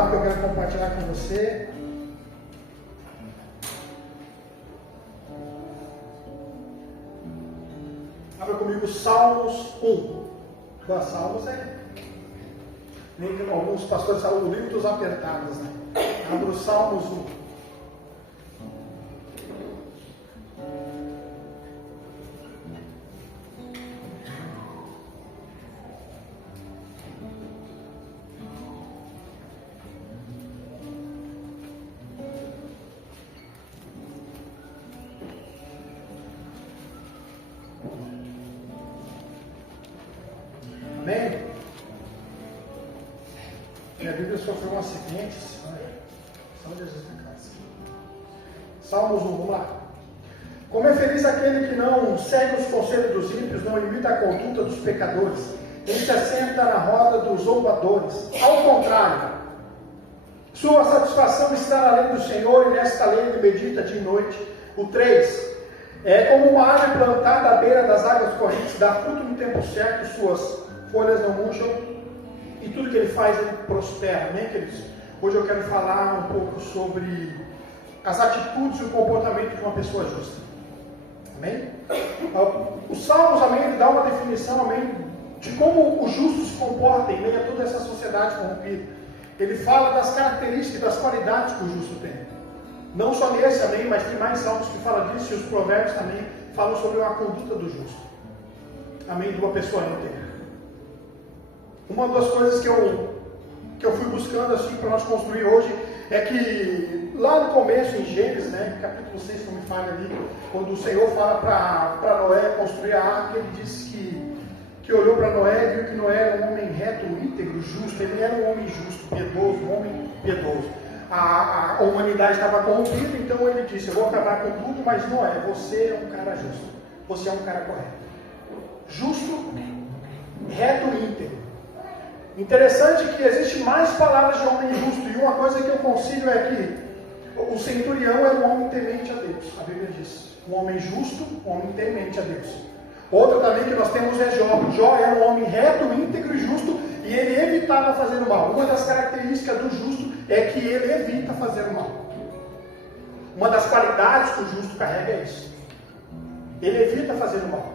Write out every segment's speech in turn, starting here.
palavra que eu quero compartilhar com você. Abra comigo Salmos 1. Salmos nem que alguns pastores falam o livro dos apertados, né? Abra o Salmos 1. Amém? Minha Bíblia sofreu um acidente. São Jesus na casa. Salmos 1, vamos lá. Como é feliz aquele que não segue os conselhos dos ímpios, não imita a conduta dos pecadores, nem se assenta na roda dos zombadores. Ao contrário, sua satisfação está na lei do Senhor, e nesta lei ele medita dia e noite. O 3. É como uma árvore plantada à beira das águas correntes, dá fruto no tempo certo, suas folhas não murcham, e tudo que ele faz, ele prospera. Amém, queridos? Hoje eu quero falar um pouco sobre as atitudes e o comportamento de uma pessoa justa. Amém? O Salmos, amém, ele dá uma definição, amém, de como o justo se comporta em meio a toda essa sociedade corrompida. Ele fala das características e das qualidades que o justo tem. Não só nesse, amém, mas tem mais salmos que falam disso, e os provérbios também falam sobre a conduta do justo. Amém, de uma pessoa íntegra. Uma das coisas que eu fui buscando assim para nós construir hoje é que lá no começo, em Gênesis, né, capítulo 6, não me falha ali, quando o Senhor fala para Noé construir a arca, ele disse que olhou para Noé e viu que Noé era um homem reto, íntegro, justo. Ele era um homem justo, piedoso, um homem piedoso. A humanidade estava corrompida, então ele disse: eu vou acabar com tudo, mas Noé, você é um cara justo, você é um cara correto, justo, reto e íntegro. Interessante que existe mais palavras de homem justo, e uma coisa que eu consigo é que o centurião era um homem temente a Deus. A Bíblia diz: um homem justo, um homem temente a Deus. Outra também que nós temos é Jó. Jó era um homem reto, íntegro e justo, e ele evitava fazer o mal. Uma das características do justo é que ele evita fazer o mal. Uma das qualidades que o justo carrega é isso. Ele evita fazer o mal.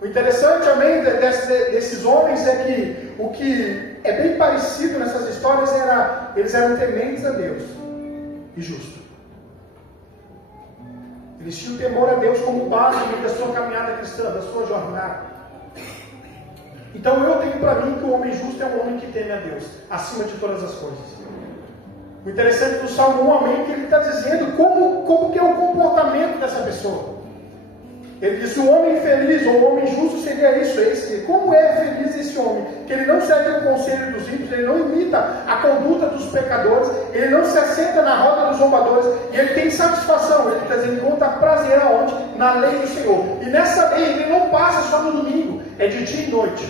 O interessante também desses homens é que o que é bem parecido nessas histórias eles eram tementes a Deus e justos. Eles tinham temor a Deus como base da sua caminhada cristã, da sua jornada. Então eu tenho para mim que o homem justo é um homem que teme a Deus, acima de todas as coisas. O interessante do Salmo 1, amém, que ele está dizendo como que é o comportamento dessa pessoa. Ele diz: o homem feliz ou o homem justo seria isso. Como é feliz esse homem? Que ele não segue o conselho dos ímpios, ele não imita a conduta dos pecadores, ele não se assenta na roda dos zombadores, e ele tem satisfação, ele está dizendo, encontra prazer aonde? Na lei do Senhor. E nessa lei ele não passa só no domingo, é de dia e noite.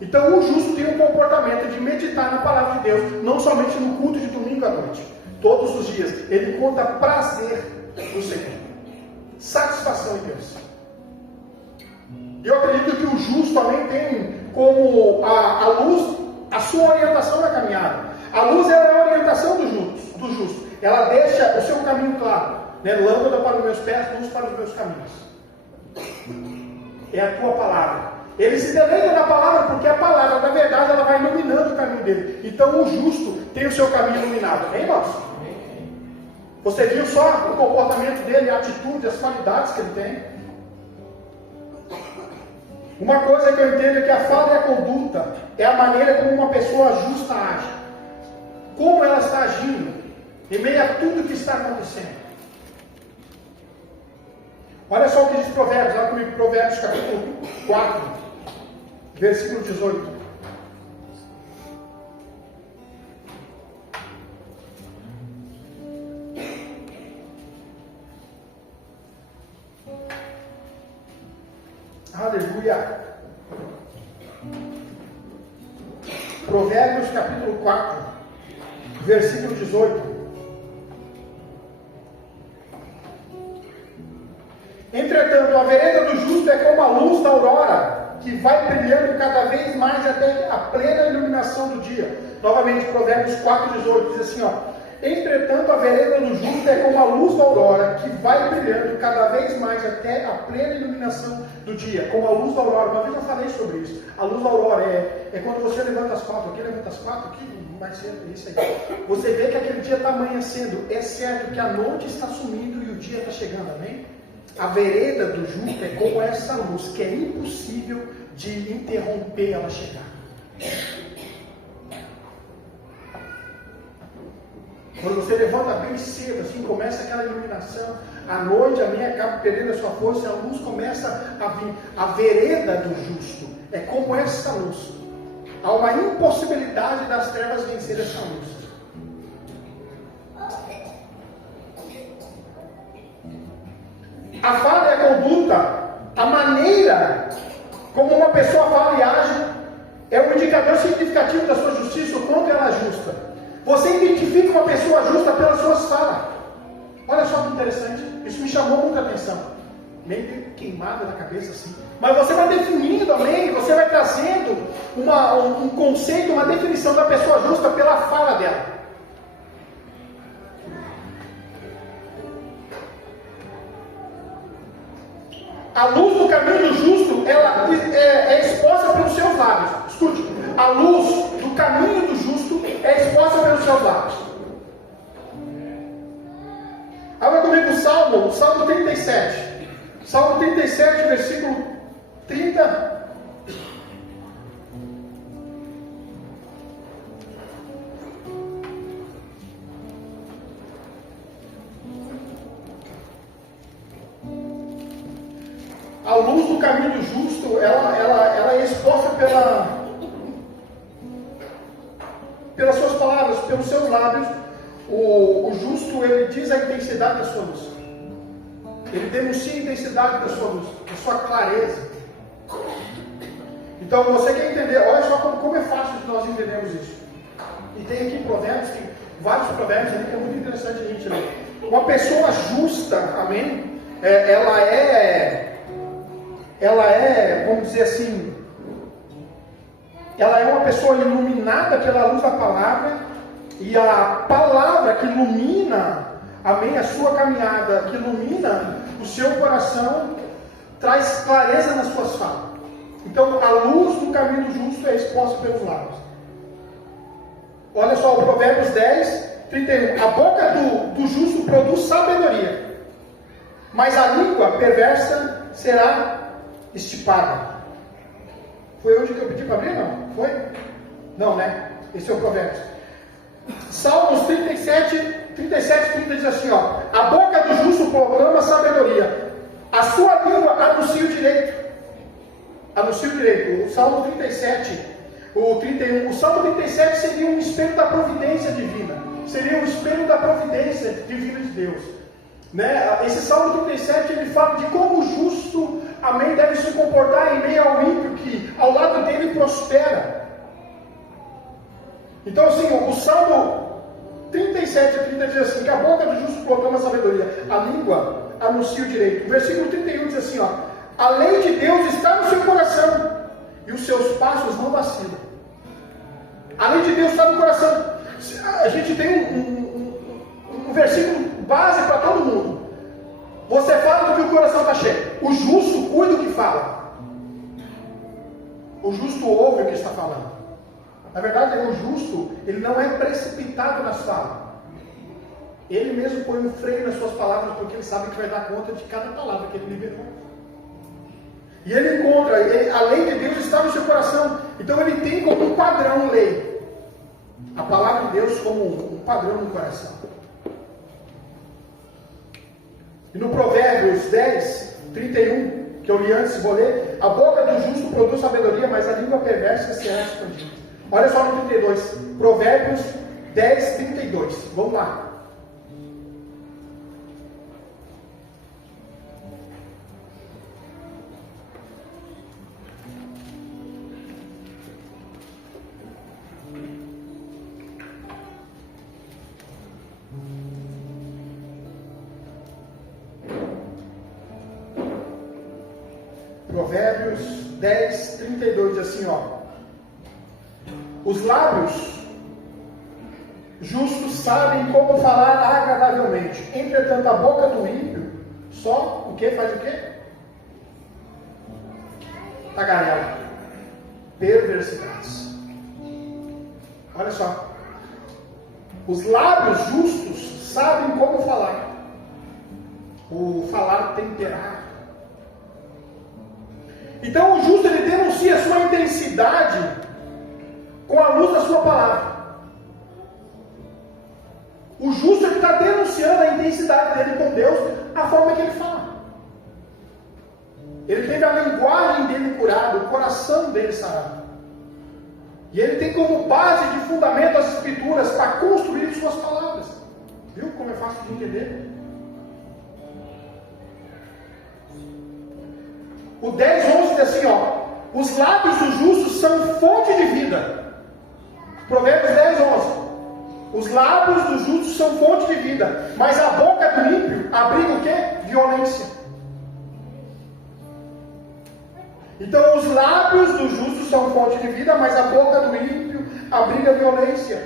Então o justo tem um comportamento de meditar na palavra de Deus, não somente no culto de domingo à noite, todos os dias. Ele encontra prazer no Senhor, satisfação em Deus. Eu acredito que o justo também tem como a luz a sua orientação na caminhada. A luz é a orientação do justo. Ela deixa o seu caminho claro, né? Lâmpada para os meus pés, luz para os meus caminhos. É a tua palavra. Ele se deleita na palavra porque a palavra, na verdade, ela vai iluminando o caminho dele. Então o justo tem o seu caminho iluminado. Amém, irmãos? Você viu só o comportamento dele, a atitude, as qualidades que ele tem? Uma coisa que eu entendo é que a fala e a conduta é a maneira como uma pessoa justa age. Como ela está agindo em meio a tudo que está acontecendo. Olha só o que diz Provérbios. Olha comigo, Provérbios capítulo 4, versículo 18. Aleluia. Provérbios capítulo 4, versículo 18. Entretanto, a vereda do justo é como a luz da aurora, que vai brilhando cada vez mais até a plena iluminação do dia. Novamente, Provérbios 4,18 diz assim, ó: entretanto, a vereda do justo é como a luz da aurora, que vai brilhando cada vez mais até a plena iluminação do dia. Como a luz da aurora. Uma vez eu falei sobre isso. A luz da aurora é quando você levanta as 4, aqui levanta as 4, aqui mais cedo, é isso aí. Você vê que aquele dia está amanhecendo. É certo que a noite está sumindo e o dia está chegando, amém? A vereda do justo é como essa luz, que é impossível de interromper ela chegar. Quando você levanta bem cedo, assim, começa aquela iluminação, a noite, a minha acaba perdendo a sua força, e a luz começa a vir. A vereda do justo é como essa luz. Há uma impossibilidade das trevas vencer essa luz. A fala e a conduta, a maneira como uma pessoa fala e age, é um indicador significativo da sua justiça, o quanto ela é justa. Você identifica uma pessoa justa pelas suas falas. Olha só que interessante, isso me chamou muita atenção. Meio queimada na cabeça assim. Mas você vai definindo, amém? Você vai trazendo um conceito, uma definição da pessoa justa pela fala dela. A luz do caminho do justo, ela é exposta pelos seus lábios. Escute, a luz do caminho do justo é exposta pelos seus lábios. Abra comigo o Salmo 37. Salmo 37, versículo 30. A luz do caminho do justo, ela é exposta pelas suas palavras, pelos seus lábios. O justo, ele diz a intensidade da sua luz. Ele denuncia a intensidade da sua luz, da sua clareza. Então, você quer entender, olha só como é fácil de nós entendermos isso. E tem aqui provérbios, tem vários provérbios ali que é muito interessante a gente ler. Uma pessoa justa, amém? Ela é, vamos dizer assim, ela é uma pessoa iluminada pela luz da palavra, e a palavra que ilumina, amém, a sua caminhada, que ilumina o seu coração, traz clareza nas suas falas. Então, a luz do caminho do justo é exposta pelos lábios. Olha só, o Provérbios 10, 31. A boca do justo produz sabedoria, mas a língua perversa será estipada. Foi hoje que eu pedi para abrir? Não? Foi? Não, né? Esse é o Provérbios. Salmos 37, 30 diz assim, ó: a boca do justo proclama sabedoria, a sua língua anuncia o direito. Anuncia o direito. O Salmo 37, o 31. O Salmo 37 seria um espelho da providência divina. Seria um espelho da providência divina de Deus. Né? Esse Salmo 37, ele fala de como o justo, amém, deve se comportar em meio ao ímpio que ao lado dele prospera. Então, assim, o Salmo 37 a 30 diz assim, que a boca do justo proclama a sabedoria, a língua anuncia o direito. O versículo 31 diz assim, ó: a lei de Deus está no seu coração, e os seus passos não vacilam. A lei de Deus está no coração. A gente tem um versículo base para todo mundo. Você fala do que o coração está cheio. O justo cuida do que fala. O justo ouve o que está falando. Na verdade, o justo, ele não é precipitado nas falas. Ele mesmo põe um freio nas suas palavras, porque ele sabe que vai dar conta de cada palavra que ele liberou. E ele encontra, a lei de Deus está no seu coração. Então ele tem como um padrão lei. A palavra de Deus como um padrão no coração. E no Provérbios 10, 31, que eu li antes, vou ler: a boca do justo produz sabedoria, mas a língua perversa será expandida. Olha só no 32, Provérbios 10, 32. Vamos lá. Provérbios 10, 32 diz assim, ó. Os lábios justos sabem como falar agradavelmente. Entretanto, a boca do ímpio só o que? Faz o quê? Tagarela. Perversidades. Olha só. Os lábios justos sabem como falar. O falar temperado. Então o justo ele denuncia a sua intensidade com a luz da sua palavra. O justo ele está denunciando a intensidade dele com Deus, a forma que ele fala. Ele teve a linguagem dele curada, o coração dele sarado. E ele tem como base de fundamento as escrituras para construir suas palavras. Viu como é fácil de entender? O 10, 11 diz assim, ó. Os lábios dos justos são fonte de vida. Provérbios 10, 11. Os lábios dos justos são fonte de vida, mas a boca do ímpio abriga o quê? Violência. Então os lábios dos justos são fonte de vida, mas a boca do ímpio abriga violência.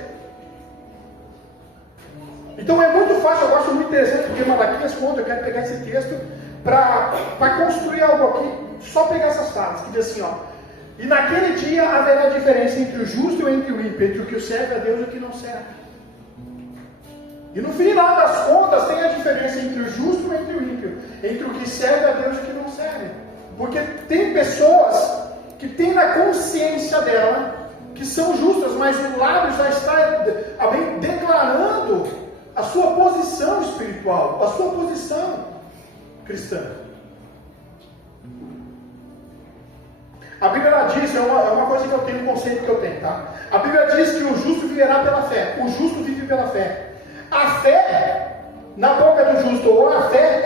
Então é muito fácil, eu gosto muito interessante, porque Malaquias conta, eu quero pegar esse texto para construir algo aqui, só pegar essas frases, que diz assim, ó. E naquele dia haverá diferença entre o justo e entre o ímpio, entre o que serve a Deus e o que não serve. E no final das contas tem a diferença entre o justo e entre o ímpio, entre o que serve a Deus e o que não serve. Porque tem pessoas que têm na consciência dela que são justas, mas o lábio já está declarando a sua posição espiritual, a sua posição cristã. A Bíblia ela diz, é uma coisa que eu tenho, um conceito que eu tenho, tá? A Bíblia diz que o justo viverá pela fé, o justo vive pela fé. A fé, na boca do justo, ou a fé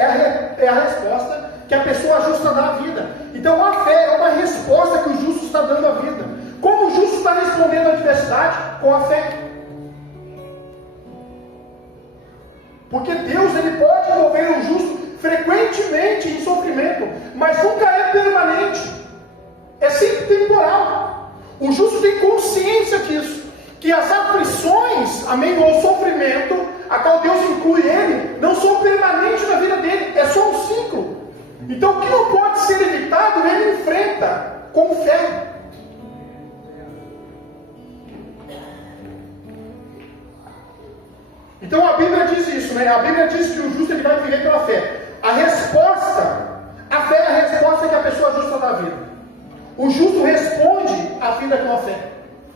é a resposta que a pessoa justa dá à vida. Então a fé é uma resposta que o justo está dando à vida. Como o justo está respondendo à adversidade? Com a fé. Porque Deus ele pode envolver o justo frequentemente em sofrimento, mas nunca é permanente. É sempre temporal. O justo tem consciência disso, que as aflições, amém, ou sofrimento, a qual Deus inclui ele, não são permanentes na vida dele, é só um ciclo. Então o que não pode ser evitado, ele enfrenta com fé. Então a Bíblia diz isso, né? A Bíblia diz que o justo ele vai viver pela fé. A fé é a resposta que a pessoa justa dá à vida. O justo responde à vida com a fé.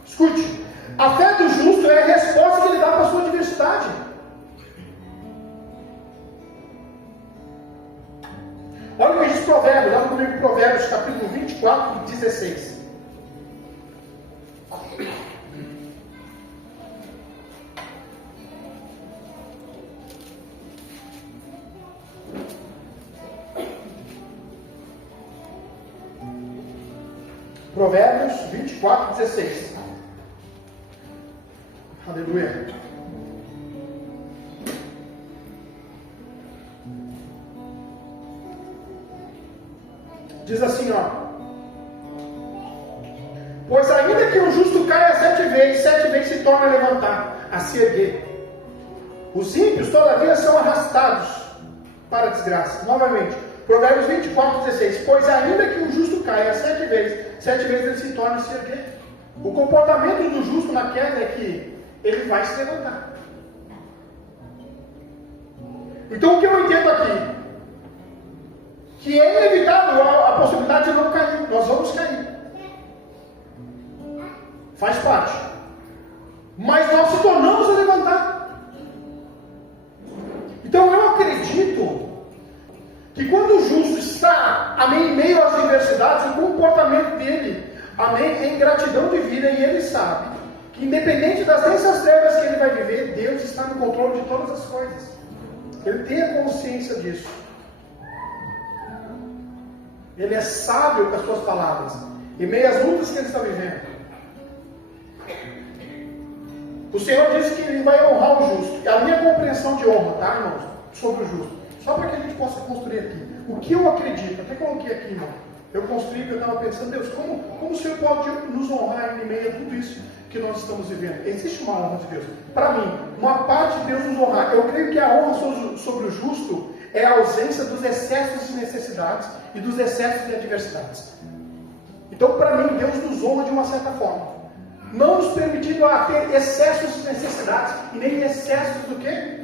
Escute, a fé do justo é a resposta que ele dá para a sua adversidade. Olha o que diz Provérbios, olha comigo Provérbios, capítulo 24, 16. Provérbios 24, 16. Aleluia. Diz assim, ó. Pois ainda que o justo caia 7 vezes se torna a levantar, a se erguer. Os ímpios, todavia, são arrastados para a desgraça. Novamente, Provérbios 24, 16. Pois ainda que o justo caia 7 vezes ele se torna a se erguer. O comportamento do justo na queda é que ele vai se levantar. Então o que eu entendo aqui? Que é inevitável a possibilidade de não cair. Nós vamos cair. Faz parte. Mas nós se tornamos a levantar. Então eu acredito que quando o justo está, amém, em meio às adversidades, o comportamento dele, amém, é em gratidão de vida, e ele sabe que independente das densas trevas que ele vai viver, Deus está no controle de todas as coisas. Ele tem a consciência disso. Ele é sábio com as suas palavras, em meio às lutas que ele está vivendo. O Senhor disse que ele vai honrar o justo. A minha compreensão de honra, tá, irmãos, sobre o justo, só para que a gente possa construir aqui. O que eu acredito, até coloquei aqui, irmão. eu construí, que eu estava pensando, Deus, como o Senhor pode nos honrar em meio a tudo isso que nós estamos vivendo? Existe uma honra de Deus. Para mim, uma parte de Deus nos honrar. Eu creio que a honra sobre o justo é a ausência dos excessos de necessidades e dos excessos de adversidades. Então, para mim, Deus nos honra de uma certa forma, não nos permitindo a ter excessos de necessidades e nem excessos do quê?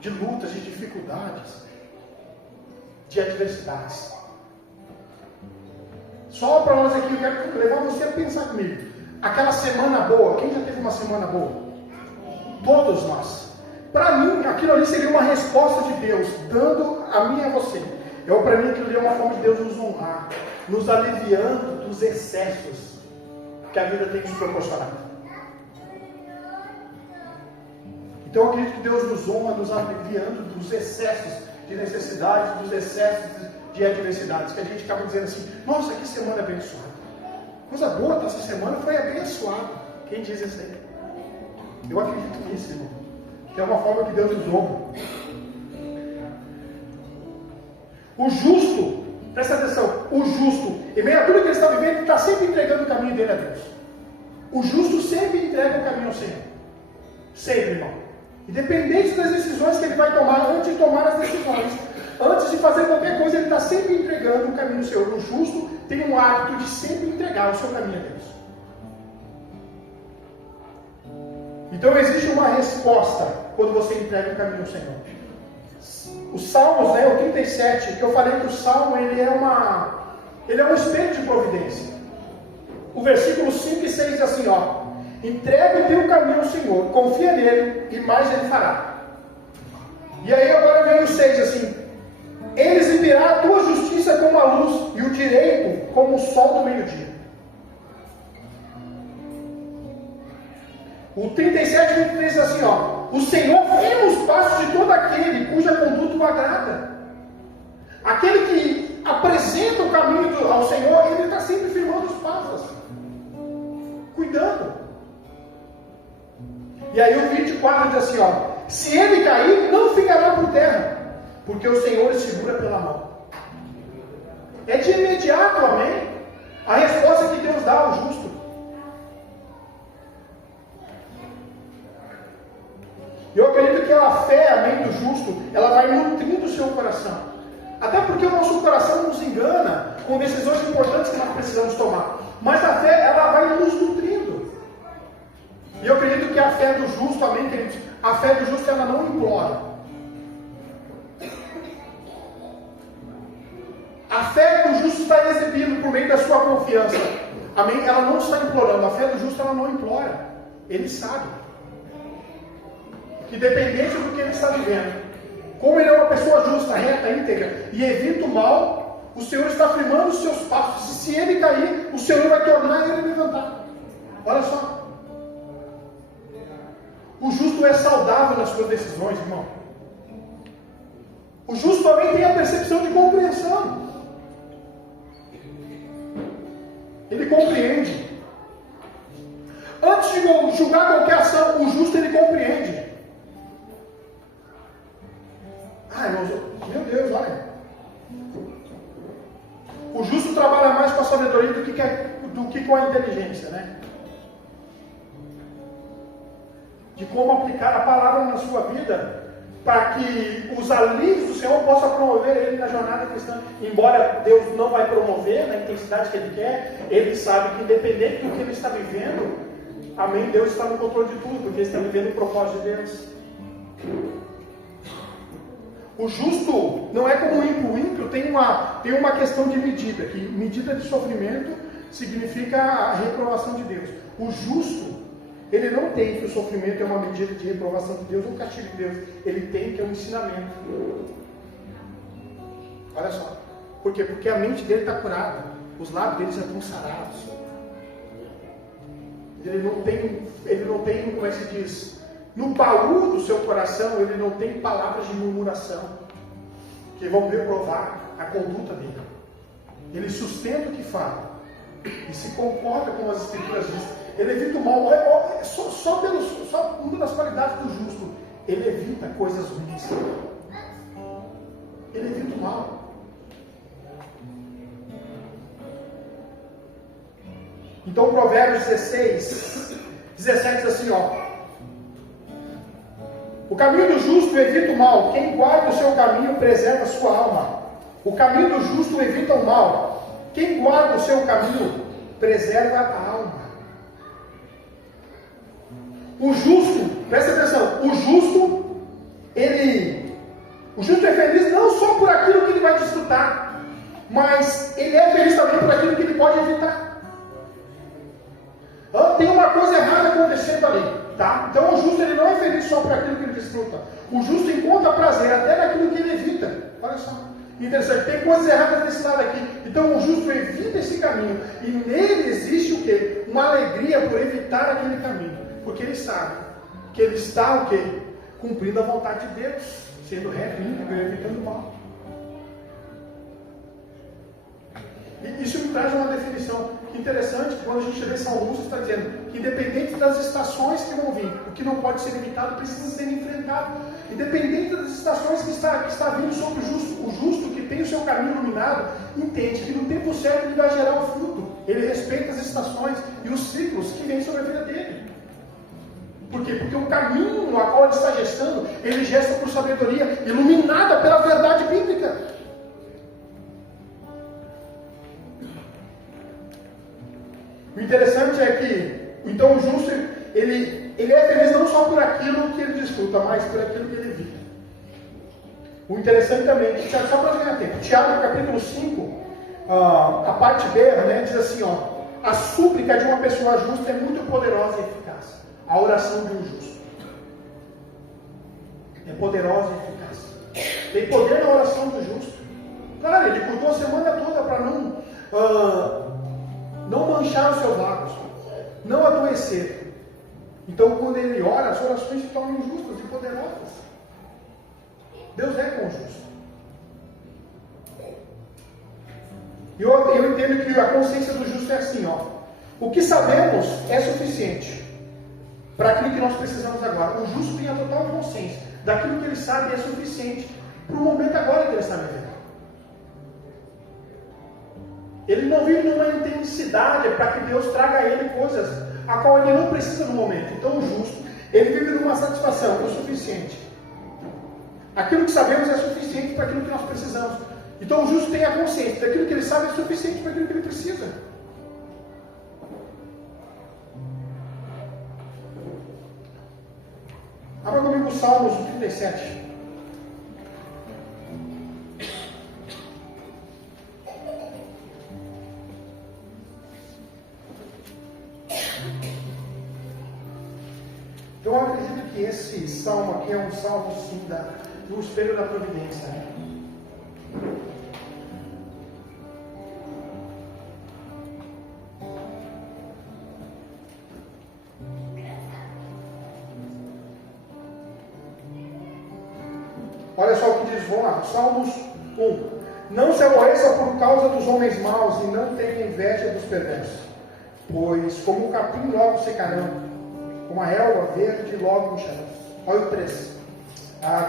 De lutas, de dificuldades, de adversidades. Só para nós aqui, eu quero levar você a pensar comigo. Aquela semana boa, quem já teve uma semana boa? Todos nós. Para mim, aquilo ali seria uma resposta de Deus, dando a mim e a você. Para mim, aquilo ali é uma forma de Deus nos honrar, nos aliviando dos excessos que a vida tem nos proporcionado. Então, eu acredito que Deus nos honra, nos aliviando dos excessos de necessidades, dos excessos de adversidades, que a gente acaba dizendo assim, nossa, que semana abençoada. Coisa boa, essa semana foi abençoada. Quem diz isso aí? Eu acredito nisso, irmão. Que é uma forma que Deus nos honra. O justo, presta atenção, o justo, em meio a tudo que ele está vivendo, ele está sempre entregando o caminho dele a Deus. O justo sempre entrega o caminho ao Senhor. Sempre, irmão. Independente das decisões que ele vai tomar, antes de tomar as decisões, antes de fazer qualquer coisa, ele está sempre entregando o caminho ao Senhor. O justo tem um hábito de sempre entregar o seu caminho a Deus. Então existe uma resposta quando você entrega o caminho ao Senhor. Os Salmos, o 37, que eu falei que o Salmo ele é um espelho de providência. O versículo 5 e 6 diz assim, entrega o teu caminho ao Senhor, confia nele e mais ele fará. E aí agora vem o 6 assim, ele exibirá a tua justiça como a luz e o direito como o sol do meio-dia. O 37 diz assim, o Senhor firma os passos de todo aquele cuja conduta o agrada. Aquele que apresenta o caminho ao Senhor, ele está sempre firmando os passos, cuidando. E aí o 24 diz assim, se ele cair, não ficará por terra, porque o Senhor o segura pela mão. É de imediato, amém? A resposta que Deus dá ao justo. Eu acredito que a fé, amém, do justo, ela vai nutrindo o seu coração. Até porque o nosso coração nos engana com decisões importantes que nós precisamos tomar. Mas a fé, ela vai nos nutrindo. E eu acredito que a fé do justo, amém, queridos? A fé do justo, ela não implora. A fé do justo está exibindo por meio da sua confiança. Amém? Ela não está implorando. A fé do justo, ela não implora. Ele sabe que dependente do que ele está vivendo, como ele é uma pessoa justa, reta, íntegra e evita o mal, o Senhor está firmando os seus passos. E se ele cair, o Senhor vai tornar ele levantar. Olha só. O justo é saudável nas suas decisões, irmão. O justo também tem a percepção de compreensão. Ele compreende. Antes de julgar qualquer ação, o justo ele compreende. Irmãos, meu Deus, olha. O justo trabalha mais com a sabedoria do que com a inteligência, né? De como aplicar a palavra na sua vida, para que os alívios do Senhor possam promover ele na jornada cristã. Embora Deus não vai promover na intensidade que ele quer, ele sabe que independente do que ele está vivendo, amém, Deus está no controle de tudo, porque ele está vivendo o propósito de Deus. O justo não é como o ímpio. O ímpio tem uma questão de medida, que medida de sofrimento significa a reprovação de Deus. O justo, ele não tem que o sofrimento é uma medida de reprovação de Deus ou castigo de Deus. Ele tem que é um ensinamento. Olha só. Por quê? Porque a mente dele está curada. Os lábios dele já estão sarados. Ele não tem, como é que se diz? No baú do seu coração, ele não tem palavras de murmuração que vão reprovar a conduta dele. Ele sustenta o que fala e se comporta como as Escrituras dizem. Ele evita o mal. Só uma das qualidades do justo, ele evita coisas ruins. Ele evita o mal. Então Provérbios 16, 17 diz assim, ó. O caminho do justo evita o mal. Quem guarda o seu caminho preserva a sua alma. O caminho do justo evita o mal. Quem guarda o seu caminho preserva a alma. O justo, presta atenção, o justo é feliz não só por aquilo que ele vai desfrutar, mas ele é feliz também por aquilo que ele pode evitar. Tem uma coisa errada acontecendo ali, tá? Então o justo ele não é feliz só por aquilo que ele desfruta. O justo encontra prazer até naquilo que ele evita. Olha só, interessante, tem coisas erradas nesse lado aqui. Então o justo evita esse caminho e nele existe o quê? Uma alegria por evitar aquele caminho, porque ele sabe que ele está o quê? Cumprindo a vontade de Deus, sendo reto, íntegro e evitando o mal. E isso me traz uma definição interessante. Quando a gente lê Salmos, está dizendo que independente das estações que vão vir, o que não pode ser evitado precisa ser enfrentado. Independente das estações que está vindo sobre o justo que tem o seu caminho iluminado, entende que no tempo certo ele vai gerar o fruto. Ele respeita as estações e os ciclos que vêm sobre a vida dele. Por quê? Porque o caminho a qual ele está gestando, ele gesta por sabedoria, iluminada pela verdade bíblica. O interessante é que, então o justo, ele é feliz não só por aquilo que ele desfruta, mas por aquilo que ele evita. O interessante também, só para ganhar tempo, Tiago capítulo 5, a parte B, né, diz assim, ó, a súplica de uma pessoa justa é muito poderosa e eficaz. A oração de um justo é poderosa e eficaz. Tem poder na oração do justo. Claro, ele cuidou a semana toda para não manchar os seus lábios, não adoecer. Então, quando ele ora, as orações se tornam justas e poderosas. Deus é com o justo. Eu entendo que a consciência do justo é assim, ó. O que sabemos é suficiente para aquilo que nós precisamos agora. O justo tem a total consciência daquilo que ele sabe é suficiente para o momento agora que ele está vivendo. Ele não vive numa intensidade para que Deus traga a ele coisas a qual ele não precisa no momento. Então o justo, ele vive numa satisfação, é o suficiente. Aquilo que sabemos é suficiente para aquilo que nós precisamos. Então o justo tem a consciência daquilo que ele sabe é suficiente para aquilo que ele precisa. Abra comigo o Salmos 37. Eu acredito que esse salmo aqui é um salmo sim do espelho da providência. Né? Olha só o que diz, vamos lá, Salmos 1. Não se aborreça por causa dos homens maus e não tenha inveja dos perversos, pois como o capim logo secarão, como a relva verde logo murcharão. Olha o 3.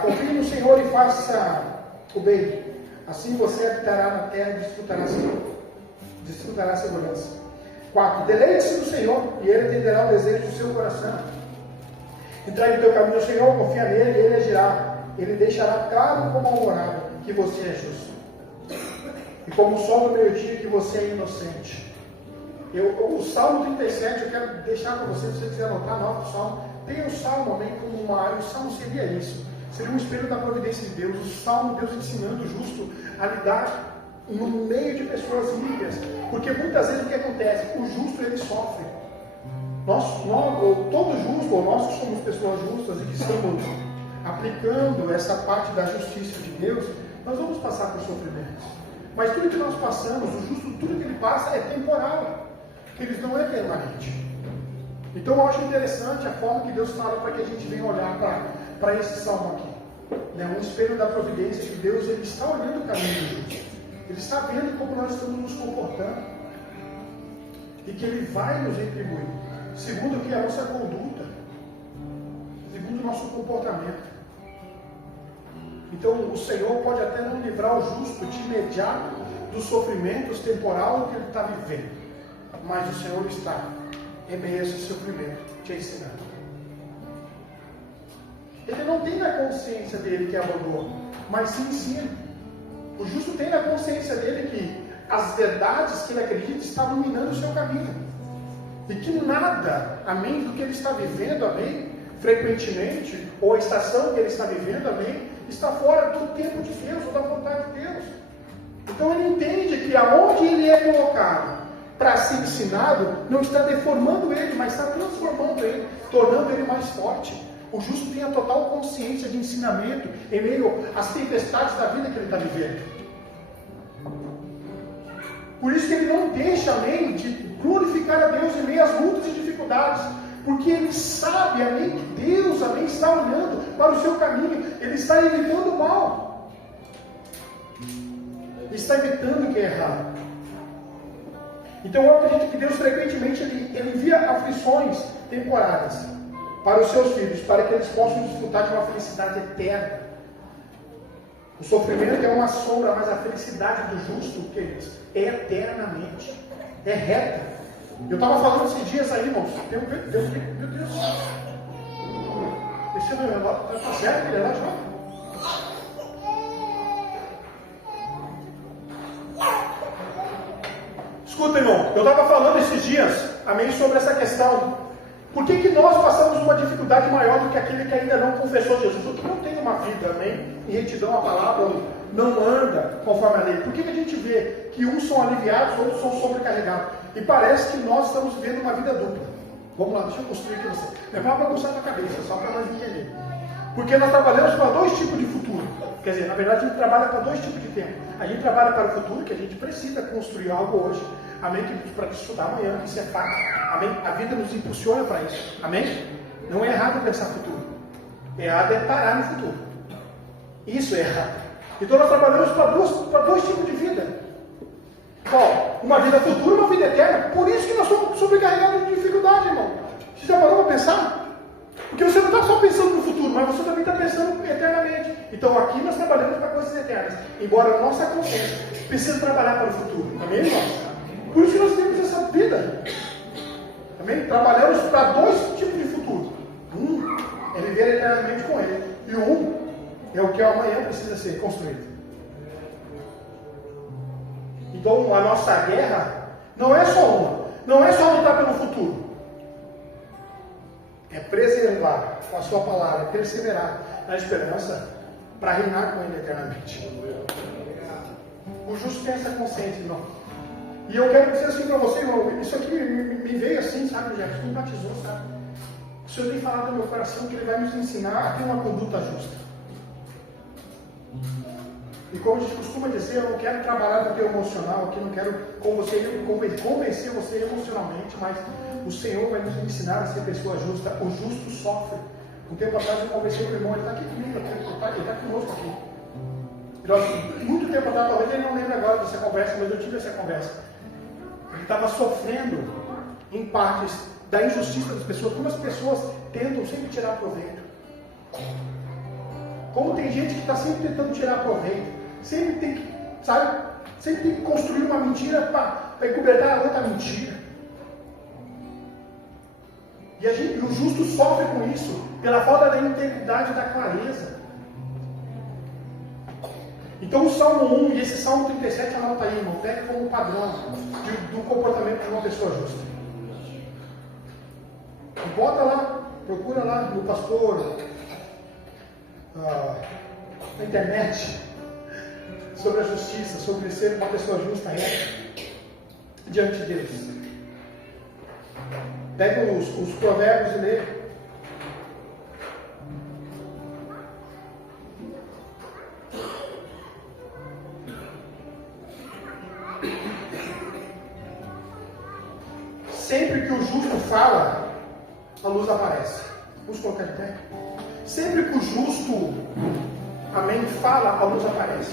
Confie no Senhor e faça o bem, assim você habitará na terra e desfrutará segurança. 4. Deleite-se no Senhor e Ele atenderá o desejo do seu coração. Entregue o teu caminho ao Senhor, confia nele e Ele agirá. Ele deixará claro como a alvorada que você é justo, e como o sol do meio-dia que você é inocente. O Salmo 37, eu quero deixar para você, se você quiser anotar, anota o Salmo. Tem o Salmo também como uma área, o Salmo seria isso, seria um espelho da providência de Deus. O Salmo, Deus ensinando o justo a lidar no meio de pessoas ímpias, porque muitas vezes o que acontece? O justo ele sofre. Todo justo, ou nós que somos pessoas justas e que estamos aplicando essa parte da justiça de Deus, nós vamos passar por sofrimentos. Mas tudo que nós passamos, o justo, tudo que ele passa é temporal, ele não é permanente. Então eu acho interessante a forma que Deus fala para que a gente venha olhar para esse salmo aqui. Um espelho da providência que Deus ele está olhando o caminho do justo. Ele está vendo como nós estamos nos comportando. E que Ele vai nos retribuir, segundo o que é a nossa conduta, segundo o nosso comportamento. Então o Senhor pode até não livrar o justo de imediato dos sofrimentos temporais que ele está vivendo. mas o Senhor está em meio ao seu primeiro te ensinando. Ele não tem na consciência dele que abandona, mas sim ensina. O justo tem na consciência dele que as verdades que ele acredita estão iluminando o seu caminho. E que nada, amém, do que ele está vivendo, amém, frequentemente, ou a estação que ele está vivendo, amém, está fora do tempo de Deus, ou da vontade de Deus. Então ele entende que aonde ele é colocado para ser ensinado, não está deformando ele, mas está transformando ele, tornando ele mais forte. O justo tem a total consciência de ensinamento em meio às tempestades da vida que ele está vivendo. Por isso que ele não deixa, amém, de glorificar a Deus em meio às lutas e dificuldades. Porque ele sabe, amém, que Deus, amém, está olhando para o seu caminho. Ele está evitando o mal. Ele está evitando o que é errado. Então eu acredito que Deus frequentemente ele envia aflições temporárias para os seus filhos, para que eles possam desfrutar de uma felicidade eterna. O sofrimento é uma sombra, mas a felicidade do justo, queridos, é eternamente, é reta. Eu estava falando esses dias aí, irmãos, meu Deus, esse é meu relógio, está certo aquele relógio? Escuta, irmão, eu estava falando esses dias, amém, sobre essa questão. Por que nós passamos uma dificuldade maior do que aquele que ainda não confessou Jesus? O que não tem uma vida, amém, em retidão à palavra, não anda conforme a lei. Por que a gente vê que uns são aliviados, outros são sobrecarregados? E parece que nós estamos vivendo uma vida dupla. Vamos lá, deixa eu construir aqui você. Não é para bagunçar na cabeça, só para nós entender. Porque nós trabalhamos para dois tipos de futuro. Quer dizer, na verdade a gente trabalha para dois tipos de tempo. A gente trabalha para o futuro, que a gente precisa construir algo hoje. Amém? Para estudar amanhã, isso é fato. Amém? A vida nos impulsiona para isso. Amém? Não é errado pensar futuro. Errado é parar no futuro. Isso é errado. Então nós trabalhamos para dois tipos de vida. Qual? Uma vida futura e uma vida eterna. Por isso que nós somos sobrecarregados de dificuldade, irmão. Você já parou para pensar? Porque você não está só pensando no futuro, mas você também está pensando eternamente. Então aqui nós trabalhamos para coisas eternas. Embora a nossa consciência precise trabalhar para o futuro. Amém, irmãos? Por isso que nós temos essa vida. Amém? Trabalhamos para dois tipos de futuro. Um é viver eternamente com Ele. E um é o que amanhã precisa ser construído. Então a nossa guerra não é só uma. Não é só lutar pelo futuro. É preservar com a sua palavra, perseverar na esperança para reinar com Ele eternamente. O justo tem essa consciência, irmão. E eu quero dizer assim para você, irmão, isso aqui me veio assim, sabe, Jefferson, me batizou, sabe? O Senhor tem falado no meu coração que Ele vai nos ensinar a ter uma conduta justa. E como a gente costuma dizer, eu não quero trabalhar no teu emocional aqui, não quero convencer você emocionalmente, mas o Senhor vai nos ensinar a ser pessoa justa. O justo sofre. Um tempo atrás eu conversei com o irmão, ele está aqui comigo, ele está conosco aqui. Muito tempo atrás, talvez ele não lembre agora dessa conversa, mas eu tive essa conversa. Ele estava sofrendo em partes da injustiça das pessoas, como as pessoas tentam sempre tirar proveito. Como tem gente que está sempre tentando tirar proveito. Sempre tem que, sabe? Sempre tem que construir uma mentira para encobertar a outra mentira. E o justo sofre com isso, pela falta da integridade e da clareza. Então o Salmo 1 e esse Salmo 37, anota aí, irmão, pega como padrão do comportamento de uma pessoa justa. E bota lá, procura lá no pastor, na internet, sobre a justiça, sobre ser uma pessoa justa, diante de Deus. Pega os provérbios e lê. Sempre que o justo fala, a luz aparece. Vamos colocar de pé. Sempre que o justo, amém, fala, a luz aparece.